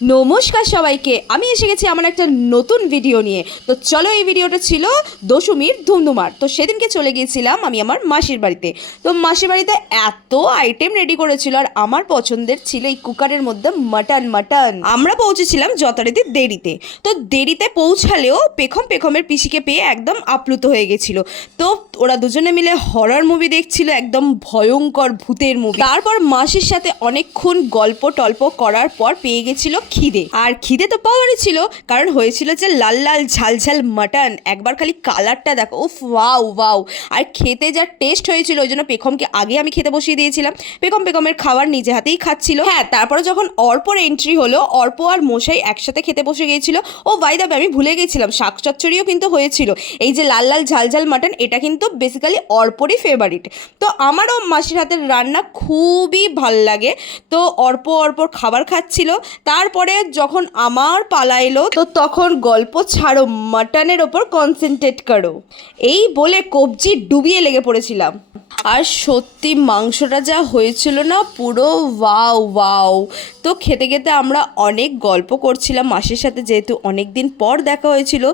নমস্কার সবাইকে, আমি এসে গেছি আমার একটা নতুন ভিডিও নিয়ে। তো চলো, এই ভিডিওটা ছিল দশমীর ধুমধুমার। তো সেদিনকে চলে গিয়েছিলাম আমি আমার মাসির বাড়িতে। তো মাসির বাড়িতে এত আইটেম রেডি করেছিল, আর আমার পছন্দের ছিল এই কুকারের মধ্যে মাটন। আমরা পৌঁছেছিলাম যথারীতি দেরিতে। তো দেরিতে পৌঁছালেও পেখমের পিসিকে পেয়ে একদম আপ্লুত হয়ে গেছিল। তো ওরা দুজনে মিলে হরর মুভি দেখছিল, একদম ভয়ঙ্কর ভূতের মুভি। তারপর মাসির সাথে অনেকক্ষণ গল্প টল্প করার পর পেয়ে গেছিল খিদে। আর খিদে তো পাওয়ারই ছিল, কারণ হয়েছিল যে লাল লাল ঝাল ঝাল মাটন। একবার খালি কালারটা দেখো, উফ ওয়াও ওয়াও। আর খেতে যা টেস্ট হয়েছিল, ওই জন্য পেখমকে আগে আমি খেতে বসিয়ে দিয়েছিলাম। পেখমের খাবার নিজে হাতেই খাচ্ছিল। হ্যাঁ, তারপরে যখন অর্পর এন্ট্রি হলো, অর্প আর মশাই একসাথে খেতে বসে গিয়েছিল। ও বাই দ্য ওয়ে, আমি ভুলে গেছিলাম, শাক চচ্চড়িও কিন্তু হয়েছিল। এই যে লাল লাল ঝাল ঝাল মাটন, এটা কিন্তু বেসিক্যালি অর্পরই ফেভারিট। তো আমারও মাসির হাতের রান্না খুবই ভাল লাগে। তো অর্পর খাবার খাচ্ছিল। তারপরে যখন আমার পালা এলো, তো তখন গল্প ছাড়ো, মাটনের ওপর কনসেন্ট্রেট করো, এই বলে কবজি ডুবিয়ে লেগে পড়েছিলাম। আর সত্যি মাংসটা যা হয়েছিল না, পুরো ওয়াও ওয়াও। তো খেতে খেতে আমরা অনেক গল্প করছিলাম মাসির সাথে, যেহেতু অনেক দিন পর দেখা হয়েছিল।